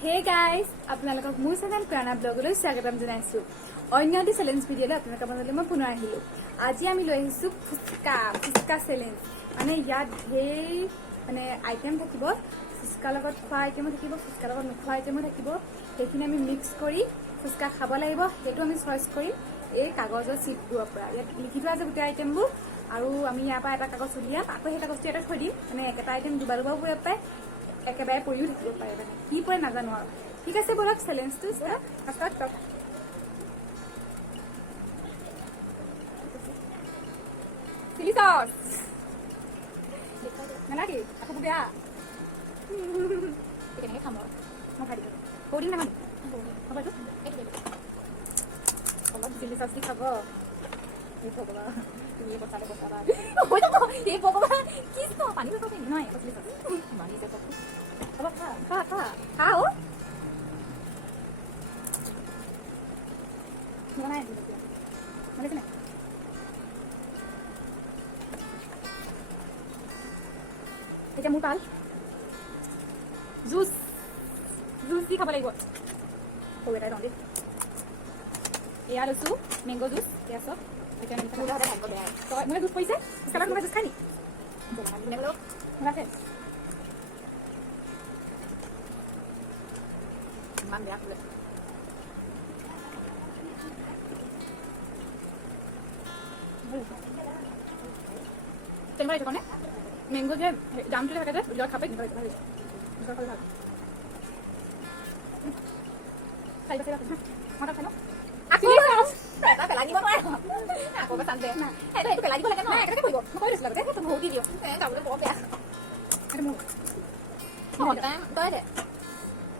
Hey guys, আপোনালোকক মোৰ channel পুৰণা ব্লগলৈ স্বাগতম জনাইছো। অন্য এটি চেলেঞ্জ ভিডিঅ'লৈ আপোনালোকৰ মাজলৈ মই পুনৰ আহিলো। আজি আমি লৈ আহিছো ফুচকা চেলেঞ্জ। মানে ইয়াত ধেৰ আইটেম থাকিব। ফুচকা লগত খোৱা আইটেমো থাকিব, ফুচকা লগত নোখোৱা আইটেমো থাকিব। সেইখিনি আমি মিক্স কৰি ফুচকা খাব লাগিব। সেইটো আমি চইচ কৰিম এই কাগজৰ চিটবোৰৰ পৰা। ইয়াত লিখি থোৱা আছে গোটেই আইটেমবোৰ। আৰু আমি ইয়াৰ পৰা এটা কাগজ উলিয়াম, আকৌ সেই কাগজটো এটা থৈ দিম। মানে একেটা আইটেম দুবাৰ দুবাৰ কৰিব পাৰে, একেবাৰে পৰিও থাকিব পাৰে। মানে কি পৰে নাজানো আৰু। ঠিক আছে, বলক চেলেঞ্জটো ষ্টাৰ্ট। চিলি চচ নালাগে, আকৌ বেয়া কেনেকৈ খাম আৰু মই খাই দিম। সৰু দিম নামানো হ'ব, এইটো অলপ চিলি চচ দি খাব। ভগৱান তুমি বচালে বচাবা। এই ভগৱান কি পানী নহয়, চিলি চচ মানিছে হ'ব। খা অ' নাই মানিছে নাই। এতিয়া মোৰ পাল জুচ দি খাব লাগিব। সৰু এটাই ৰন্ধি এয়া লৈছো মেংগ' জুচ। এয়া চব এতিয়া মোলে জুচ পৰিছে। মোলে জুচ খাই নি ইমান বেয়া খালে। তেনেকুৱা এইটো কাৰণে মেংগ' যে দামটো থাকে যে ভিতৰত খাবে ভাল খাই পাইছে মই খাই লওঁ। এটা পেলাই দিব নোৱাৰে আকৌ চান দে সেইটো পেলাই দিব লাগে ন। একেলগে কৰিব মই কৈ দিছিলো আগতে বহুত দি দিওঁ যাবলৈ বৰ বেয়া। তই দে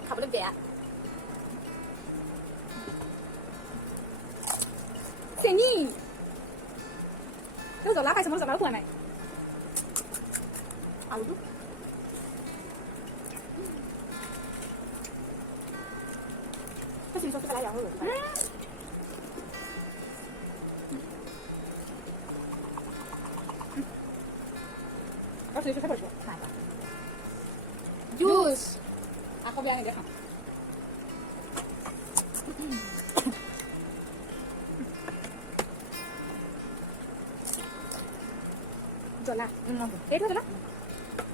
খাবলৈ বেয়া। চেনি তই জ্বলা খাইছ, মই জ্বলাও খোৱা নাই। আলুটো চিলি চচটো পেলাই যাওঁ জুচ আকৌ বেয়া নিদেখাম। জ্বলা এইটো জ্বলা,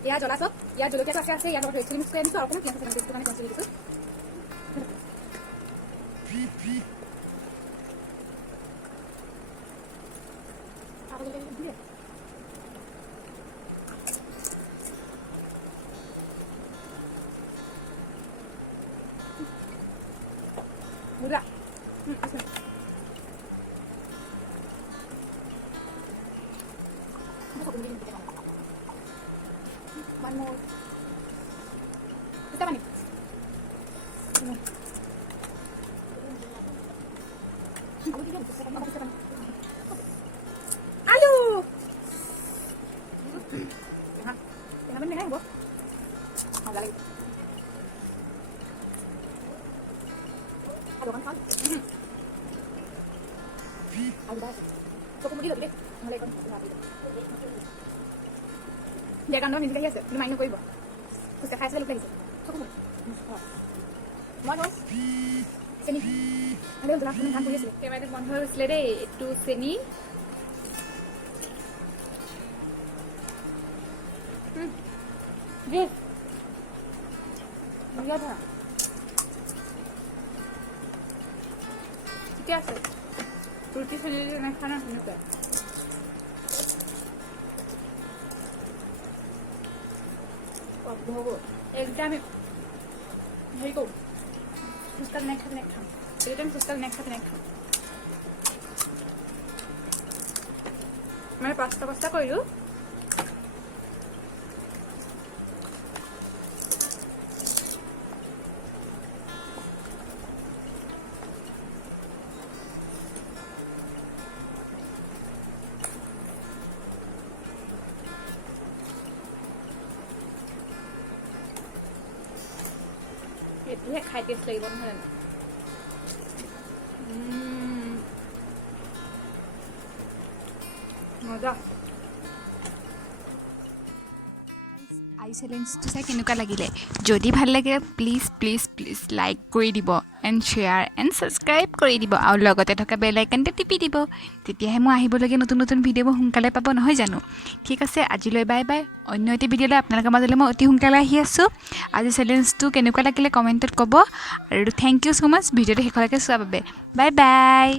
ইয়াৰ জ্বলা চব, ইয়াৰ জলকীয়া আছে আছে, ইয়াৰ লগত ৰেড চিলি মিক্স কৰি আনিছো। আৰু অকণমান পিঁয়াজ আছে কাৰণে কঞ্চি দিছো। মুদ্ৰা one more. Kita panik. Alu. Jangan benar ya, Bu. Mau lagi. Aduh kan. Aduh dah. Cukup mudi lagi deh. Mulai kon. dia kan doang ini আছে তুমি মাইনো কৰিব ফুচকা খাইছে লোক লাগিছে মই নস চেনি আৰে ওলা তুমি ধান কৰি আছে কেমেৰাটো বন্ধ হৈ গৈছিলে দেই। এইটো চেনি জুচ মজা ধৰা ঠিকে আছে। ৰুটি চেনি খানা ধুনীয়াকৈ একদম হেৰি কৰোঁ ফুচকা নেক্সট খাম। একদম ফুচকা নেক্সট খাম। মানে পাঁচটা কৰিলোঁ। এতিয়াহে খাই টেষ্ট লাগিব নহয় জানো। মজা। আই চেলেঞ্জটো চাই কেনেকুৱা লাগিলে যদি ভাল লাগে প্লিজ প্লিজ প্লিজ লাইক কৰি দিব এণ্ড শ্বেয়াৰ এণ্ড ছাবস্ক্ৰাইব কৰি দিব আৰু লগতে থকা বেল আইকনটো টিপি দিব তেতিয়াহে মই আহিবলগীয়া নতুন নতুন ভিডিঅ'বোৰ সোনকালে পাব নহয় জানো ঠিক আছে আজিলৈ বাই বাই অন্য এটি ভিডিঅ'লৈ আপোনালোকৰ মাজলৈ মই অতি সোনকালে আহি আছোঁ আজি চেলেঞ্জটো কেনেকুৱা লাগিলে কমেণ্টত ক'ব আৰু থেংক ইউ ছ' মাছ ভিডিঅ'টো শেষলৈকে চোৱাৰ বাবে বাই বাই